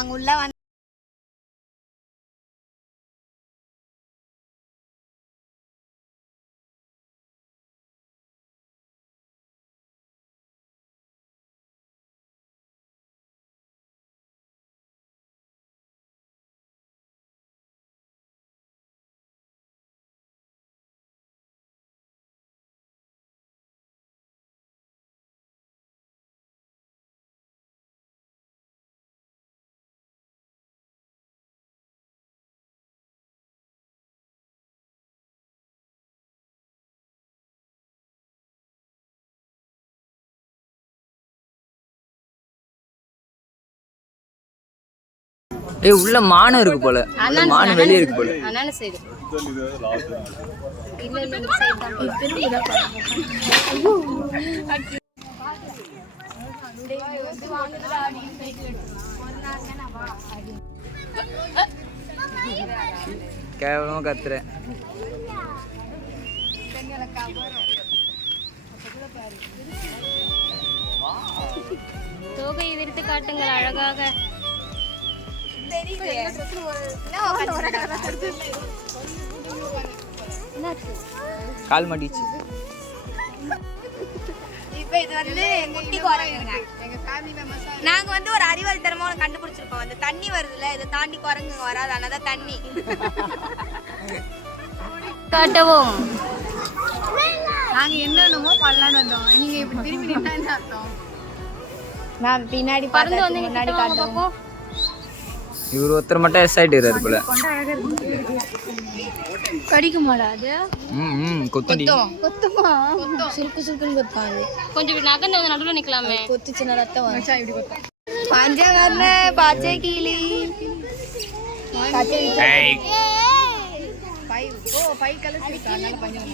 நாங்க உள்ள வந்து உள்ள மானம் இருக்கு போல. மானம் வெளியே இருக்கு போல. அண்ணான சைடு இல்ல இல்ல இந்த சைடு தான் கேவலமா கத்துறேன். தோகையை விரித்து காட்டுங்கள் அழகாக. கால் மாட்டிச்சு. இப்போ இது வந்து குட்டி குரங்குங்க. நாங்க வந்து ஒரு அறிவாளித்தனமா கண்டுபிடிச்சிருக்கோம். அந்த தண்ணி வருதுல, இதை தாண்டி குரங்குங்க வராது. ஆனாதான் தண்ணி காட்டவும் நாங்க என்னென்னமோ பண்ணலான்னு வந்தோம். நீங்க இப்ப திரும்பி நின்னா என்ன அர்த்தம்? நான் பின்னாடி பறந்து வந்து முன்னாடி காட்டவும். இவர் ஒருத்தர் மட்டும் எஸ் ஆயிட்டு போல. கடிக்குமாடா அது? கொத்தடி கொத்துமா? சுருக்கு சுருக்குன்னு கொத்தாது. கொஞ்சம் நகர்ந்து வந்து நடுவில் நிக்கலாமே. கொத்துச்சுன்னா ரத்தம் வச்சா இப்படி கொத்தும். பஞ்சவர்ண பச்சை கிளி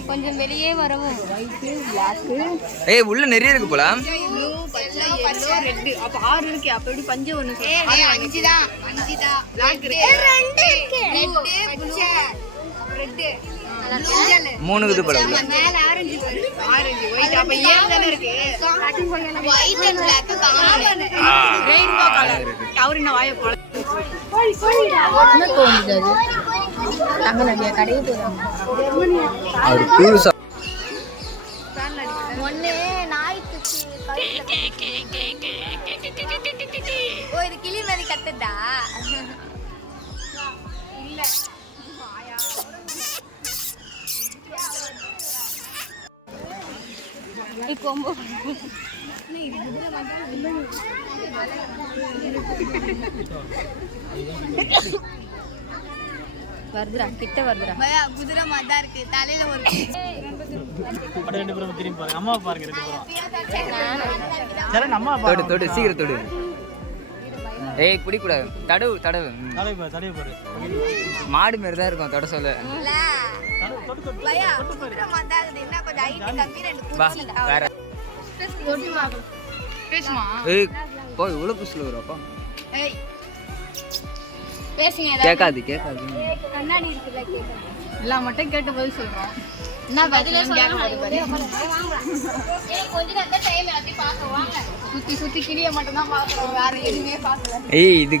கொஞ்சம் வெளியே வரவும். உள்ள நிறைய இருக்கு போல. அப்ப 6 இருக்கு. அப்ப எப்படி பஞ்சம் ஒண்ணு? 5 தான். 5 தான். பிளாக் இருக்கு. 3 இருக்குது போல. மேல ஆரஞ்சு வரு. Orange white. அப்ப 7 தான இருக்கு. White and black common. Rainbow colour. அவர் என்ன வாயை போல. என்ன தோணுது அது? அங்க நிறைய கடையே போறாங்க. அவர் புதுசா ஒண்ணே நாய் துச்சி ஓ இது கிளி மாதிரி கத்துதா? இல்ல கொம்பு வருதுடா, கிட்ட வருதுடா. பயா குதிரை மாதிரி தான் இருக்கு. தலையில ஒரு ரெண்டு பேரும் திரும்பி பாருங்க. அம்மா பாருங்க ரெண்டு பேரும். சரி அம்மா தொடு தொடு சீக்கிரம் தொடு. குடி கூடாது. தடவு தடவு. தடவை பாரு. மாடு மாதிரி தான் இருக்கும் தொட சொல்ல. பயா குதிரை மாதிரி தான் இருக்கு. என்ன கொஞ்சம் ஹைட் கம்மி. 2 குச்சி வேற பேசுமா? போய் இவ்வளோ புதுசுல வரப்பா. பேசுங்க. கேட்காது கண்ணாடி இருக்குல்ல, கேட்காது. எல்லாம் மட்டும் கேட்டு பதில் சொல்றோம். என்ன பதிலே சொல்லணும். கொஞ்ச நேரம் டைம் எல்லாத்தி பாக்க வாங்க. சுத்தி சுத்தி கிளிய மட்டும் தான் பாக்குறோம். வேற எதுவுமே பார்க்கல. இது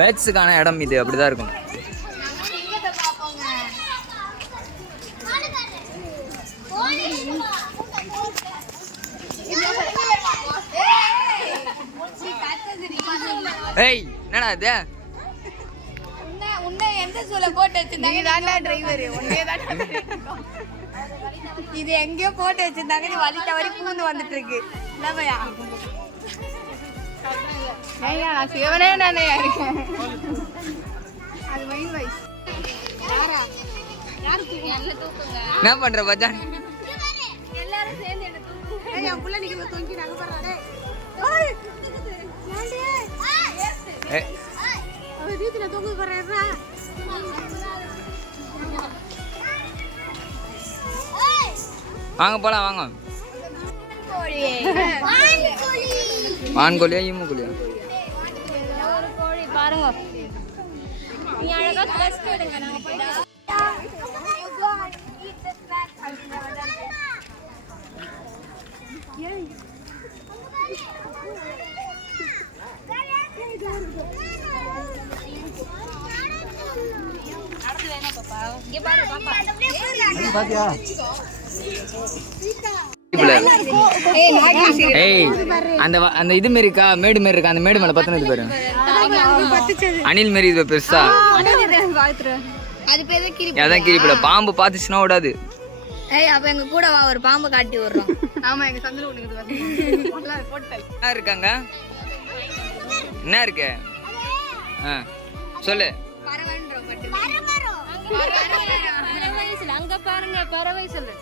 பேட்ஸுக்கான இடம். இது அப்படிதான் இருக்கும். இங்க பாப்போங்க. என்னடா இது? உன்னை எந்த சூழ போட்டு வச்சிருந்தாங்க? நீ தாண்டா டிரைவர். ஒன்னே தாண்டா. இது எங்கேயோ போட்டு வச்சிருந்தாங்க. நீ வழி தவறி பூந்து வந்துட்டு இருக்கு. இல்லையா? ஏய்யா நான் சிவனே நானே இருக்கேன். அது மைண்ட் வைஸ். யாருக்கு என்ன தூக்குங்க? என்ன பண்ற பஜான்? எல்லாரும் சேர்ந்து என்ன தூக்குங்க. ஏய் என் புள்ள நிக்க தொங்கி நாங்க பாறா டேய். அவ வீட்ல தொங்க போறறா. வாங்க போலாம் வாங்க. கோழி. மான் கோழியா ஈமு கோழியா? ஒரு கோழி பாருங்க. நீ அழகா ஸ்ட்ரெஸ் எடுங்க. நாங்க போய் இங்க பாரு பாப்பா. பாத்தியா ஏய் அந்த இது மாரி இருக்கா, மேடு மாரி இருக்கா, அந்த மேடு மேல பத்தினது பாரு. அணில் மாரி இது பெருசா. அது பேர் தான் கிரி. அதான் கிரிப்புல பாம்பு பார்த்துச்சுன்னா ஓடாது. ஏய் அப்ப எங்க கூட வா, ஒரு பாம்பு காட்டி விடுறோம். ஆமா எங்க சந்திர உனக்கு போட்டல் என்ன இருக்காங்க, என்ன இருக்கு சொல்லு. அங்க பாருங்க பறவை சொல்லு.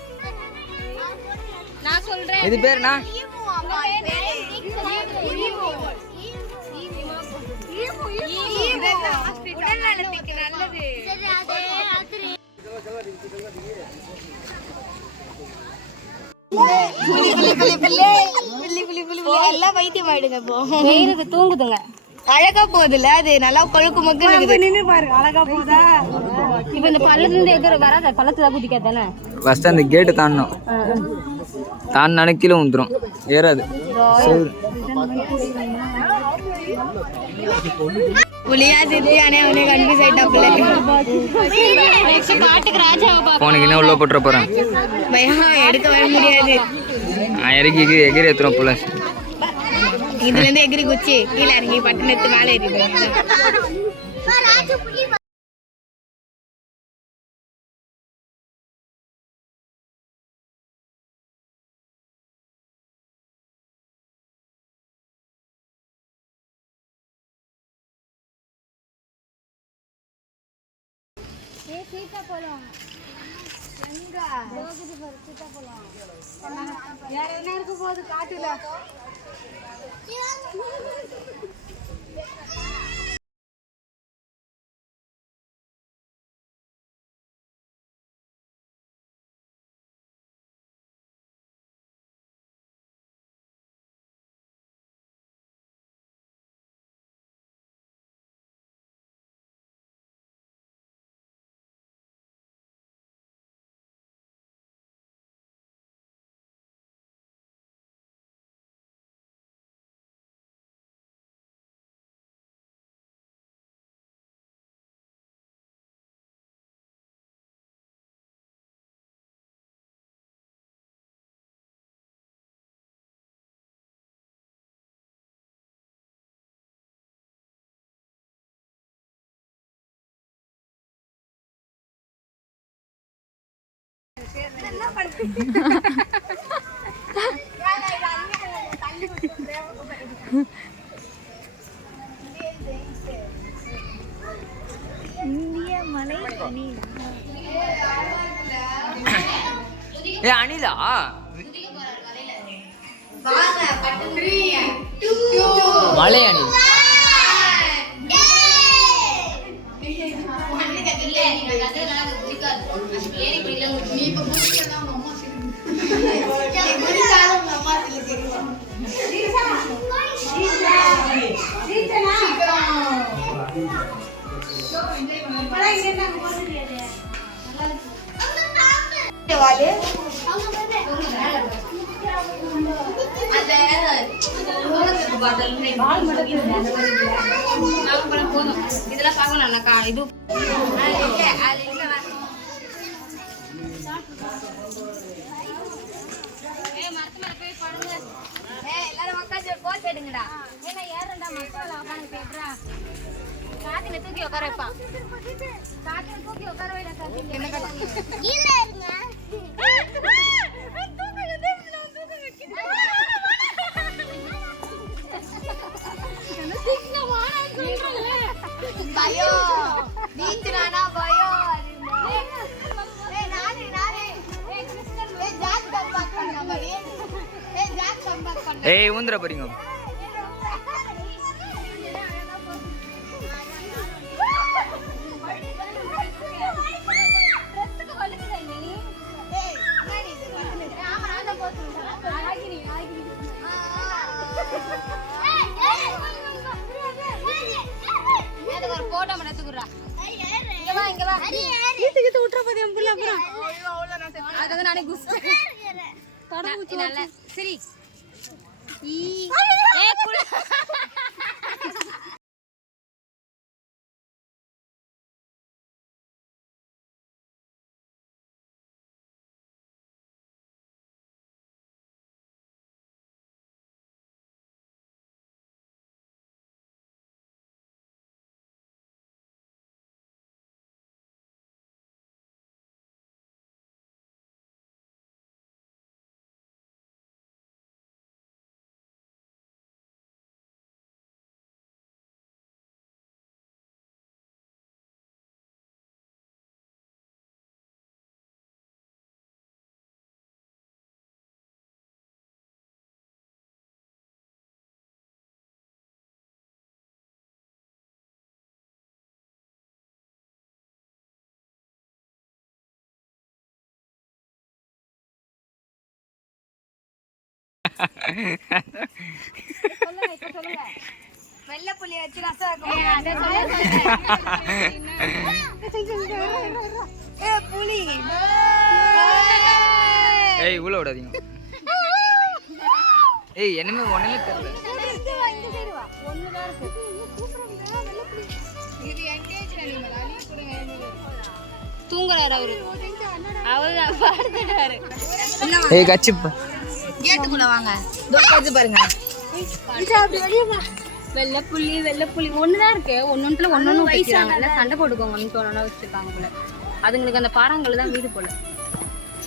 நான் சொல்றேன். இது பேருனா உடல்நலத்துக்கு நல்லது. எல்லாம் வைத்தியம் ஆயிடுங்க இப்போ. வெயிலுக்கு தூங்குதுங்க. அழகா போகுதுல்ல, அது நல்லா கொழுக்கு மக்கு நின்னு பாரு. அழகா போதா. இப்ப இந்த பள்ளத்துல இருந்து எதிர வராத, பள்ளத்துல குதிக்க தானே. ஃபர்ஸ்ட் அந்த கேட் தாண்டணும். தாண்டானே கீழே வந்துரும், ஏறாது. புலியா சித்தியானே அவனே கன்ஃபியூஸ் ஆயிட்டாப்ல. காட்டுக்கு ராஜாவை பாப்பா. உனக்கு என்ன உள்ள போட்டுற போறேன். பயம் எடுக்க வர முடியாது. நான் எகிரி ஏத்துறோம் போல. இதுல இருந்து எகிரி குச்சி கீழே இறங்கி பட்டணத்து மேலே ஏறிடுவாங்க. வேற என்ன இருக்க போகுது காட்டுல. இந்திய மலை அணில். ஏ அணிலா மலை அணில். இதெல்லாம் பார்க்கணும். இது எல்லாரும் உட்காந்து போஸ் எடுங்கடா. ஏன்னா ஏறண்டா மக்கள் உட்காந்து கேட்கறா. காத்தில தூக்கி உட்கார வைப்பான். காத்தில தூக்கி உட்கார வைடா. இல்ல இருங்க. பயோ நீச்சனானா பயோ. ஏய் ஊந்திர போறீங்க. ஒரு போட்டோ மட்டும் எடுத்துக்குறா. இங்க வா இங்க வா. நீத்துக்கு விட்டுற போதே புள்ள அப்புறம். அத நானே குஸ்ட். தொடர்ந்து நல்ல சரி. ஏ புள்ள வெள்ளை புளிய வச்சு ரசம் புளி. ஏய் உள்ள விடாதீங்க. ஏய் என்னமே ஒண்ணுமே தெரியல. தூங்குறாரு அவரு படுத்துட்டாரு. ஏய் கச்சிப்பா கேட்டுக்குள்ள வாங்க பாருங்க. வெள்ளப்புள்ளி ஒண்ணுதான் இருக்கு. ஒன்னொன்னுல ஒன்னொன்னு வச்சிருக்காங்க. சண்டை போட்டுக்கோங்கன்னு தோணா வச்சிருக்காங்க போல. அதுங்களுக்கு அந்த பாறாங்கல் தான் வீடு போல.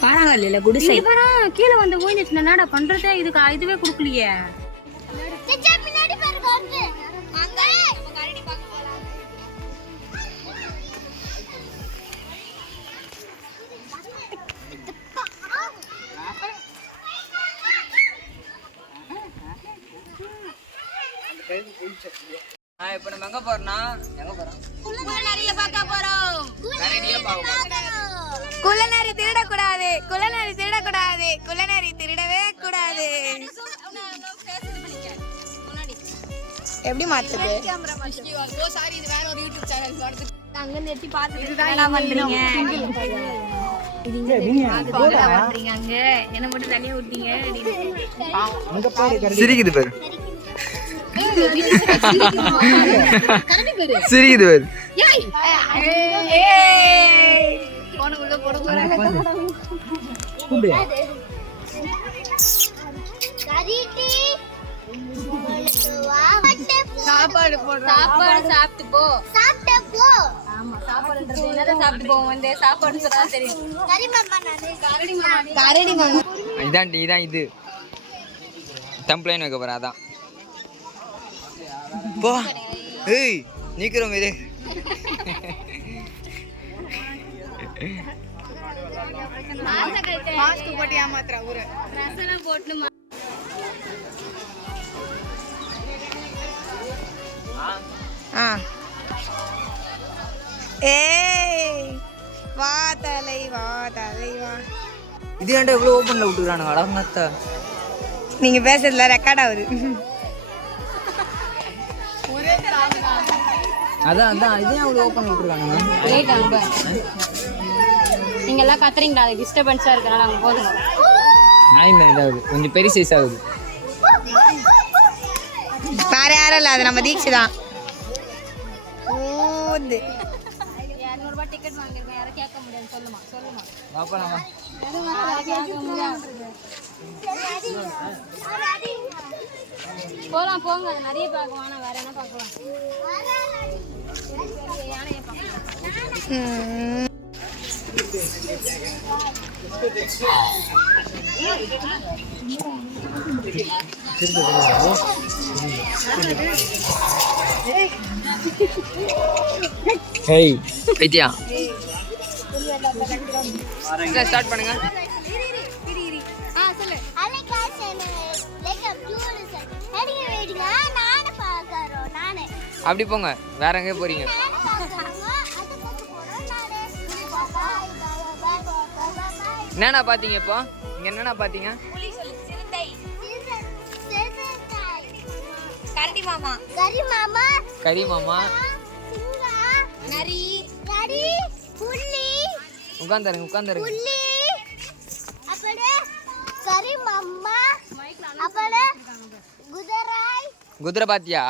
பாறாங்கல் இல்ல குடிசை. கீழே வந்து ஓய்ந்துச்சு. என்னடா பண்றதே இதுவே குடுக்கலையே. இப்ப நம்ம எங்க போறோம்னா குள்ளநரியில பார்க்க போறோம். கரடியா பாவோம். குள்ளநரி திருடக்கூடாது. குள்ளநரி திருடவே கூடாது. எப்படி மாத்துது? சாரி இது வேற ஒரு யூடியூப் சேனல் வருது. அங்க இருந்து எட்டி பாத்துட்டு என்ன பண்றீங்க? அங்க என்ன மட்டும் தனியா விட்டீங்க. சிரிக்குது பாரு. சிரிக்குது பாரு. போனுக்குள்ள போட போறாங்க. சாப்பாடு சாப்பிட்டு போ. ஆமா சாப்பாடுன்றது என்னது சாப்பிட்டு போவோம். வந்து சாப்பாடு சொன்னா தெரியும். கரடி மாமா இதான் இது டம்ப்ளைன் வைக்க போறேன். அதான் போ. ஏய் நீக்கிறோம் இது. மாஸ்க் போட்டு ஏமாத்துறா ஊரு. ரசம் போட்டு ஏய் வா தலை வா. இது ஏன்டா இவ்வளவு ஓபன்ல விட்டுறானுங்க? அடங்கத்த நீங்க பேசுறதுல ரெக்கார்ட் ஆகுது. அதான் இது ஏன் அவ்வளவு ஓபன் விட்டுறானுங்க? நீங்க எல்லாம் கத்துறீங்களா? அது டிஸ்டர்பன்ஸா இருக்கனால அங்க போதுங்க. நாய் மாதிரி இதாகுது. கொஞ்சம் பெரிய சைஸ் ஆகுது. வேற யாரும் இல்ல, அது நம்ம தீட்சி தான். 200 ரூபாய் டிக்கெட் வாங்கிருக்கேன். யாரும் கேட்க முடியாது. சொல்லுமா வாப்பா நாம போலாம் போங்க. நிறைய பார்க்கலாம். ஆனா வேற என்ன பார்க்கலாம்? யானையை பார்க்கலாம். ஏய் பைத்தியா ஸ்டார்ட் பண்ணுங்க. அப்படி போங்க. வேற எங்கே போறீங்க? என்னண்ணா பாத்தீங்க? இப்போ இங்க என்னண்ணா பாத்தீங்க? கரி மாமா உட்காந்துருங்க. குதிரை பாத்தியா?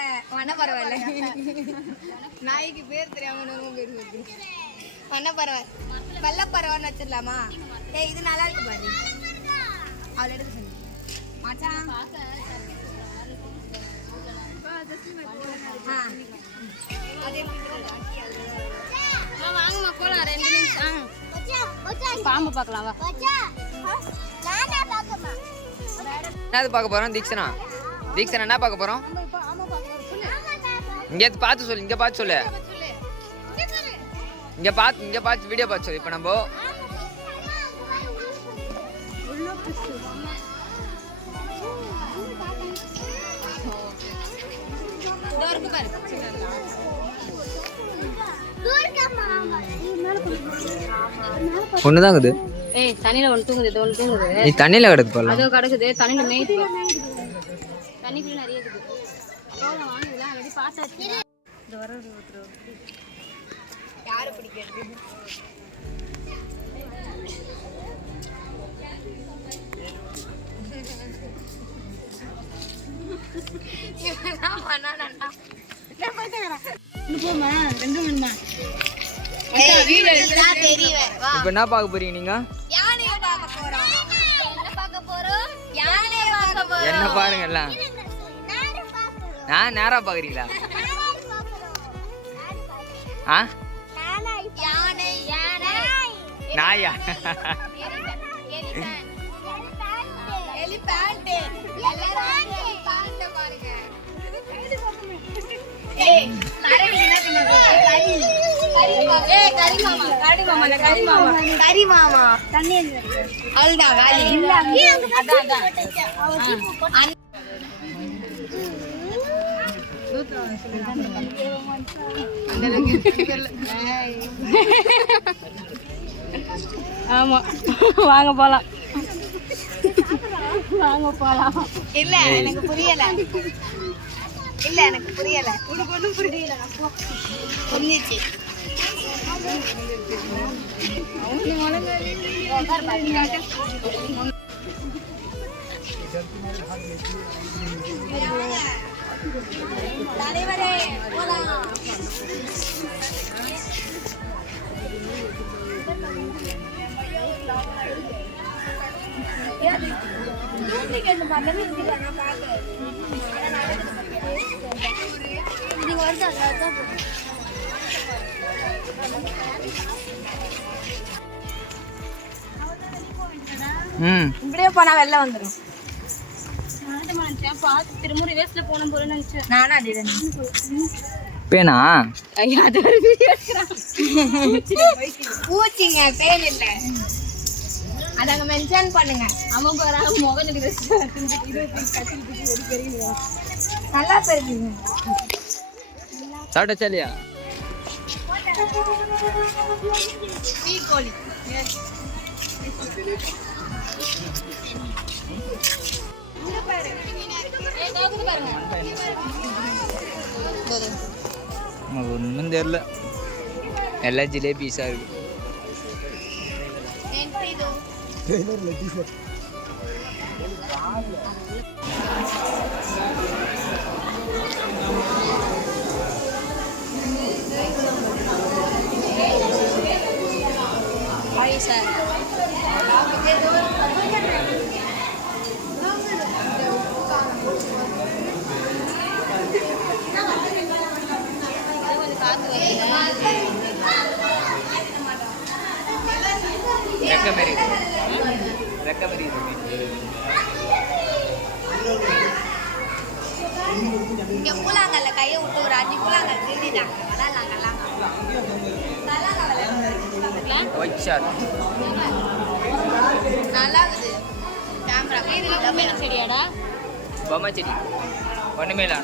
மண்ண பரவாயில்ல. நாய்க்கு பேர் தெரியாம பேர் வருது. மண்ண பரவாய் வெள்ள பரவான்னு வச்சிடலாமா? ஏய் இது நல்லா இருக்கு பாரு. அவளை எடுக்க சொல்லு மச்சான். வாங்கம்மா போலாம் 2 நிமிஷம். பாம்பு பார்க்கலாம் வா. என்னது பார்க்க போறோம்? தீக்ஷனா என்ன பார்க்க போறோம்? இங்க பார்த்து சொல்லு, இங்க பார்த்து சொல்லு, இங்க பார்த்து வீடியோ பார்த்து சொல்லு. இப்போ நம்ம ஒண்ணுதான் இருக்குது. ஏய் தண்ணியில ஒன்று தூங்குது, ஒன்று தூங்குது. நீ தண்ணியில கிடக்கு போல. அதோ கிடக்குது தண்ணியில மேய்து. தண்ணிக்குள்ள நிறைய இருக்குது. போலாம் வாங்குதா ரெடி பாத்தாச்சு. இந்த வரது யாரை பிடிக்கிறது? இப்ப என்ன பார்க்க போறீங்க நீங்க? என்ன பாருங்க எல்லாம். நான் நேரா பாக்குறீங்களா? நாயா? ஆமா வாங்க போலாம். வாங்க போலாம். இல்ல எனக்கு புரியல. உனக்கு ஒண்ணும் புரியல. புரிஞ்சிச்சு. தலைவரே போலாம். இப்படியே போனா வெளில வந்துடும். திருமுறை வேஸ்ட்ல போன போல நினைச்சேன். நானும் அதே பேனா பூச்சிங்க பேன் இல்ல. அதாங்க மென்ஷன் பண்ணுங்க. அவன் போறா முகத்துக்கு நல்லா பெருக்குங்க. சாப்பிட்டா இல்லையா? கோழி ஒன்றும் தெரியல. எல்லாம் ஜிலேபிஸா இருக்கு. இங்க கூழாங்கல்ல கையை விட்டு ஒரு 5 கூழாங்கல் திருடிட்டாங்க. நல்லா இருக்குது. கேமரா செடியாடா பொம்மை செடி ஒண்ணுமே இல்ல.